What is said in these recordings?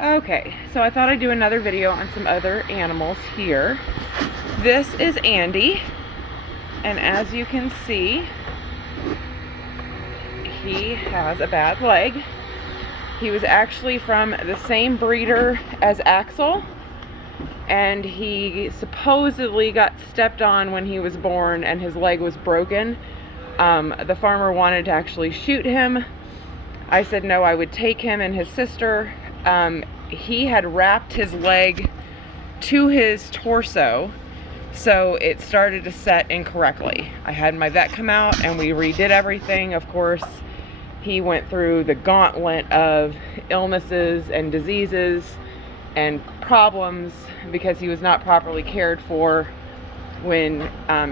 Okay, so I thought I'd do another video on some other animals here. This is Andy, and as you can see, he has a bad leg. He was actually from the same breeder as Axel, and he supposedly got stepped on when he was born and his leg was broken. The farmer wanted to actually shoot him. I said no, I would take him and his sister. He had wrapped his leg to his torso, so it started to set incorrectly. I had my vet come out and we redid everything. Of course, he went through the gauntlet of illnesses and diseases and problems because he was not properly cared for when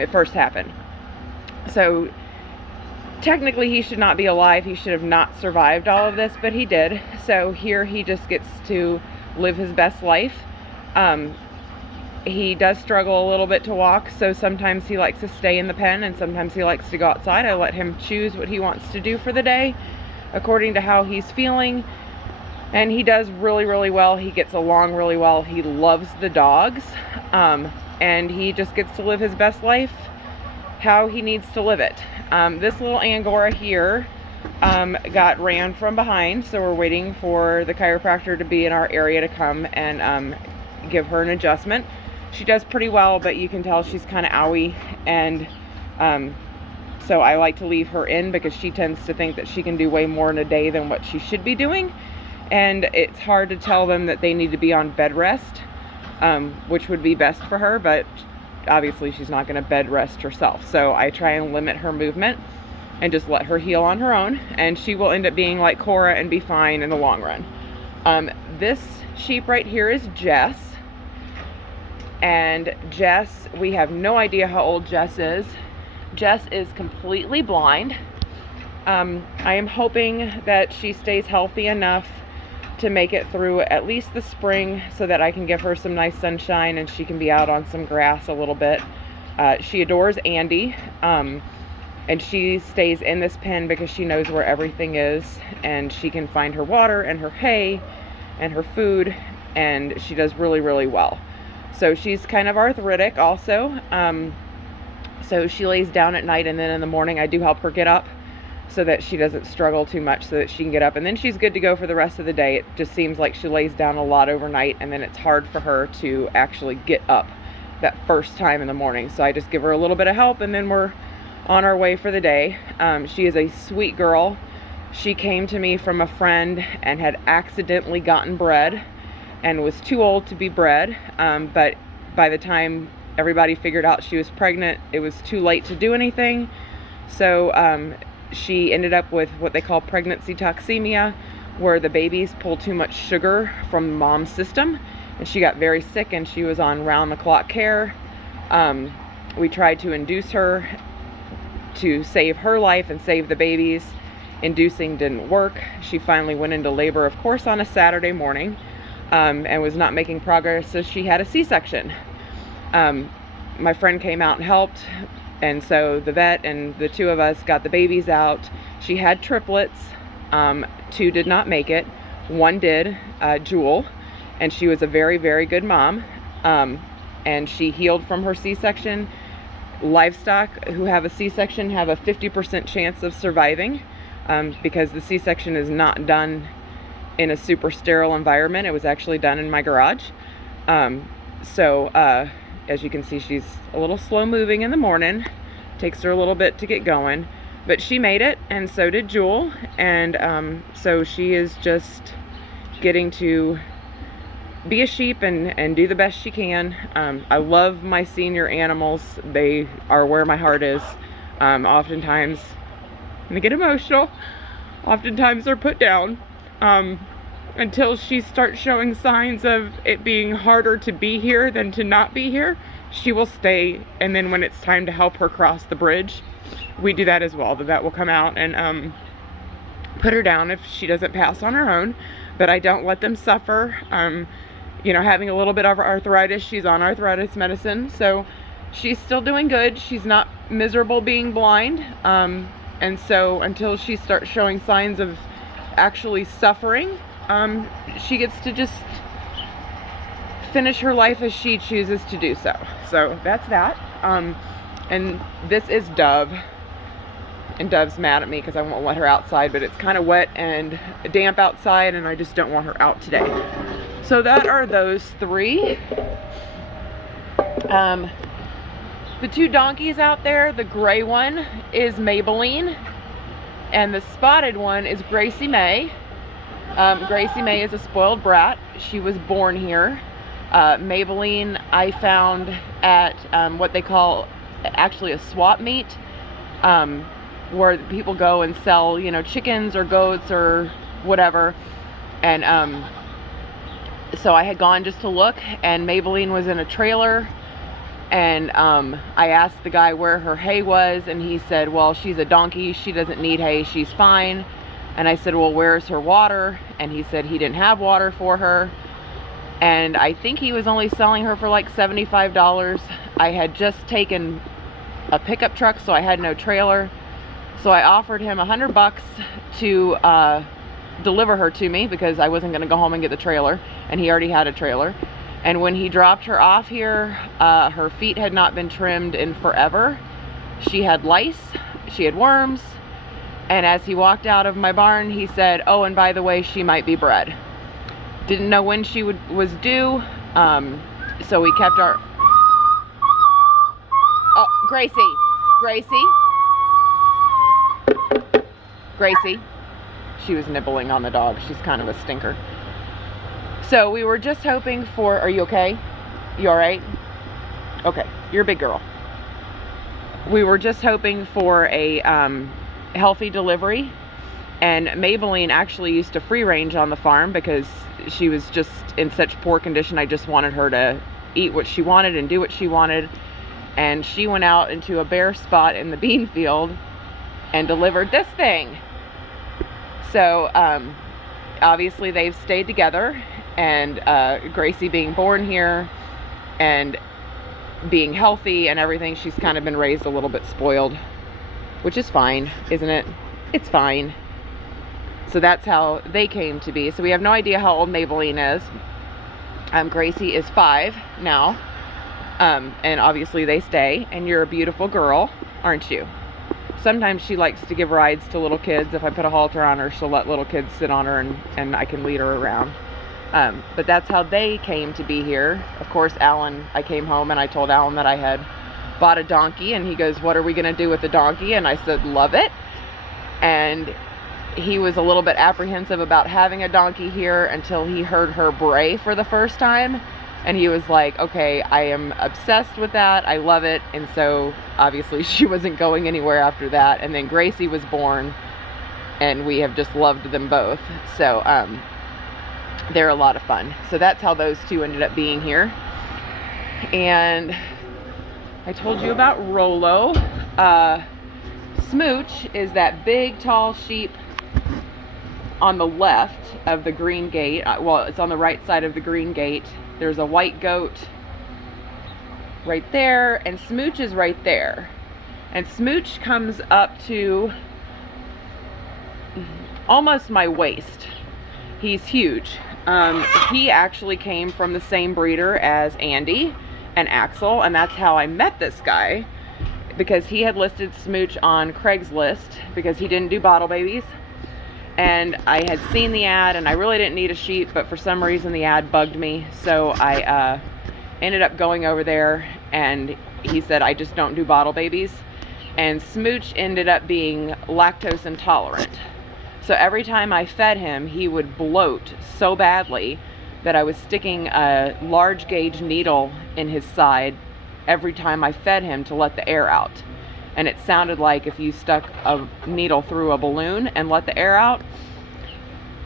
it first happened. So technically he should not be alive. He should have not survived all of this, but he did. So here he just gets to live his best life. He does struggle a little bit to walk, so sometimes he likes to stay in the pen and sometimes he likes to go outside. I let him choose what he wants to do for the day according to how he's feeling, and he does really, really well. He gets along really well. He loves the dogs, and he just gets to live his best life how he needs to live it. This little Angora here got ran from behind, so we're waiting for the chiropractor to be in our area to come and give her an adjustment. She does pretty well, but you can tell she's kind of owie, and so I like to leave her in because she tends to think that she can do way more in a day than what she should be doing, and it's hard to tell them that they need to be on bed rest, which would be best for her, but obviously she's not going to bed rest herself. So I try and limit her movement and just let her heal on her own, and she will end up being like Cora and be fine in the long run. This sheep right here is Jess, and Jess, we have no idea how old Jess is. Jess is completely blind. I am hoping that she stays healthy enough to make it through at least the spring so that I can give her some nice sunshine and she can be out on some grass a little bit. She adores Andy, and she stays in this pen because she knows where everything is, and she can find her water and her hay and her food, and she does really, really well. So she's kind of arthritic also, so she lays down at night, and then in the morning I do help her get up so that she doesn't struggle too much, so that she can get up, and then she's good to go for the rest of the day. It just seems like she lays down a lot overnight, and then it's hard for her to actually get up that first time in the morning. So I just give her a little bit of help, and then we're on our way for the day. She is a sweet girl. She came to me from a friend and had accidentally gotten bred and was too old to be bred, but by the time everybody figured out she was pregnant, it was too late to do anything. So she ended up with what they call pregnancy toxemia, where the babies pull too much sugar from mom's system, and she got very sick and she was on round-the-clock care. We tried to induce her to save her life and save the babies. Inducing didn't work. She finally went into labor, of course, on a Saturday morning, and was not making progress, so she had a C-section. My friend came out and helped, and so the vet and the two of us got the babies out. She had triplets. 2 did not make it. 1 did, Jewel, and she was a very, very good mom. And she healed from her C-section. Livestock who have a C-section have a 50% chance of surviving, because the C-section is not done in a super sterile environment. It was actually done in my garage. As you can see, she's a little slow moving in the morning. Takes her a little bit to get going, but she made it, and so did Jewel, and so she is just getting to be a sheep and do the best she can. I love my senior animals. They are where my heart is. Oftentimes, I'm gonna get emotional, oftentimes they're put down until she starts showing signs of it being harder to be here than to not be here. She will stay, and then when it's time to help her cross the bridge, we do that as well. The vet will come out and put her down if she doesn't pass on her own, but I don't let them suffer. You know, having a little bit of arthritis, she's on arthritis medicine, so she's still doing good. She's not miserable being blind, and so until she starts showing signs of actually suffering, she gets to just finish her life as she chooses to do so. So that's that. And this is Dove. And Dove's mad at me because I won't let her outside, but it's kind of wet and damp outside, and I just don't want her out today. So that are those three. The two donkeys out there, the gray one is Maybelline, and the spotted one is Gracie May. Gracie May is a spoiled brat. She was born here. Maybelline I found at what they call actually a swap meet, where people go and sell, you know, chickens or goats or whatever. And so I had gone just to look, and Maybelline was in a trailer, and I asked the guy where her hay was, and he said, well, she's a donkey, she doesn't need hay, she's fine. And I said, well, where's her water? And he said he didn't have water for her. And I think he was only selling her for like $75. I had just taken a pickup truck, so I had no trailer. So I offered him $100 to deliver her to me, because I wasn't going to go home and get the trailer, and he already had a trailer. And when he dropped her off here, her feet had not been trimmed in forever. She had lice, she had worms, and as he walked out of my barn, he said, oh, and by the way, she might be bred. Didn't know when she was due, so we kept our... Oh, Gracie. She was nibbling on the dog. She's kind of a stinker. So we were just hoping for... Are you okay? You all right? Okay, you're a big girl. We were just hoping for a healthy delivery, and Maybelline actually used to free range on the farm because she was just in such poor condition. I just wanted her to eat what she wanted and do what she wanted, and she went out into a bare spot in the bean field and delivered this thing. So obviously they've stayed together, and Gracie being born here and being healthy and everything, she's kind of been raised a little bit spoiled, which is fine, isn't it? It's fine. So that's how they came to be. So we have no idea how old Maybelline is. Gracie is 5 now, and obviously they stay, and you're a beautiful girl, aren't you? Sometimes she likes to give rides to little kids. If I put a halter on her, she'll let little kids sit on her, and I can lead her around. But that's how they came to be here. Of course, Alan, I came home and I told Alan that I had bought a donkey, and he goes, what are we going to do with the donkey? And I said, love it. And he was a little bit apprehensive about having a donkey here until he heard her bray for the first time. And he was like, okay, I am obsessed with that. I love it. And so obviously she wasn't going anywhere after that. And then Gracie was born, and we have just loved them both. So they're a lot of fun. So that's how those two ended up being here. And I told you about Rolo. Smooch is that big, tall sheep on the left of the green gate. Well, it's on the right side of the green gate. There's a white goat right there, and Smooch is right there. And Smooch comes up to almost my waist. He's huge. He actually came from the same breeder as Andy and Axel, and that's how I met this guy, because he had listed Smooch on Craigslist because he didn't do bottle babies. And I had seen the ad, and I really didn't need a sheep, but for some reason the ad bugged me. So I ended up going over there, and he said, I just don't do bottle babies. And Smooch ended up being lactose intolerant. So every time I fed him, he would bloat so badly that I was sticking a large gauge needle in his side every time I fed him to let the air out. And it sounded like if you stuck a needle through a balloon and let the air out.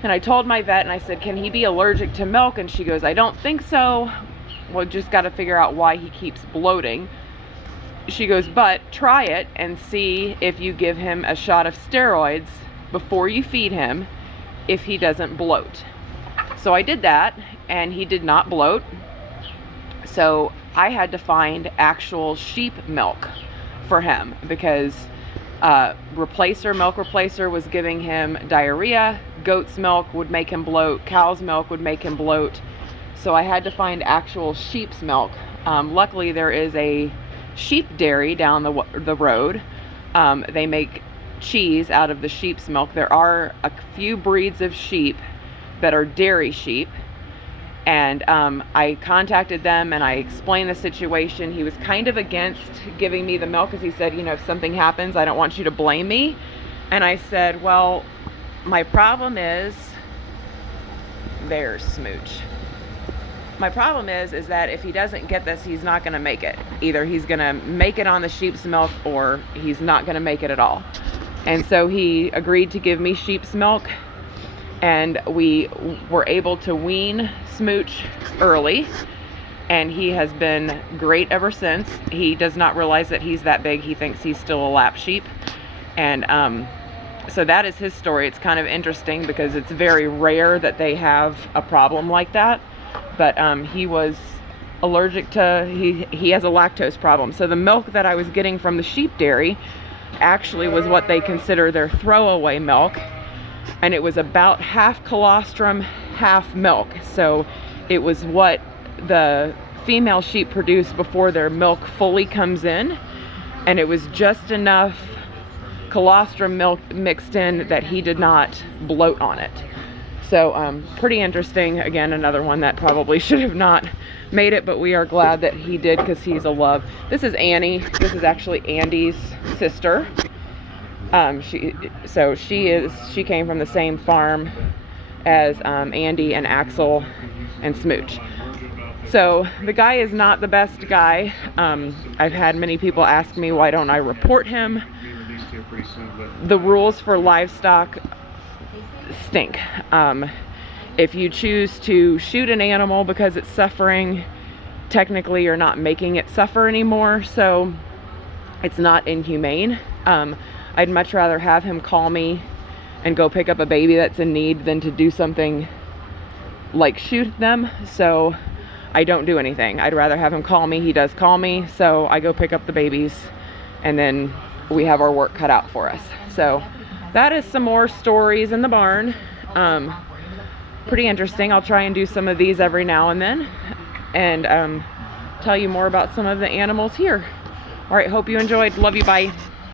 And I told my vet, and I said, can he be allergic to milk? And she goes, I don't think so. Well, just got to figure out why he keeps bloating. She goes, but try it and see if you give him a shot of steroids before you feed him, if he doesn't bloat. So I did that, and he did not bloat. So I had to find actual sheep milk for him, because milk replacer was giving him diarrhea, goat's milk would make him bloat, cow's milk would make him bloat. So I had to find actual sheep's milk. Luckily, there is a sheep dairy down the road. They make cheese out of the sheep's milk. There are a few breeds of sheep that are dairy sheep. And I contacted them and I explained the situation. He was kind of against giving me the milk because he said, you know, if something happens, I don't want you to blame me. And I said, well, my problem is, there's Smooch. My problem is that if he doesn't get this, he's not going to make it. Either he's going to make it on the sheep's milk or he's not going to make it at all. And so he agreed to give me sheep's milk. And we were able to wean Smooch early, and he has been great ever since. He does not realize that he's that big. He thinks he's still a lap sheep. And so that is his story. It's kind of interesting because it's very rare that they have a problem like that. But he was allergic to, he has a lactose problem. So the milk that I was getting from the sheep dairy actually was what they consider their throwaway milk. And it was about half colostrum, half milk. So it was what the female sheep produce before their milk fully comes in. And it was just enough colostrum milk mixed in that he did not bloat on it. So pretty interesting. Again, another one that probably should have not made it, but we are glad that he did because he's a love. This is Annie. This is actually Andy's sister. She came from the same farm as Andy and Axel and Smooch. So the guy is not the best guy. I've had many people ask me, why don't I report him? The rules for livestock stink. If you choose to shoot an animal because it's suffering, technically you're not making it suffer anymore, so it's not inhumane. I'd much rather have him call me and go pick up a baby that's in need than to do something like shoot them. So I don't do anything. I'd rather have him call me. He does call me, so I go pick up the babies, and then we have our work cut out for us. So that is some more stories in the barn. Pretty interesting. I'll try and do some of these every now and then, and tell you more about some of the animals here. All right, hope you enjoyed. Love you. Bye.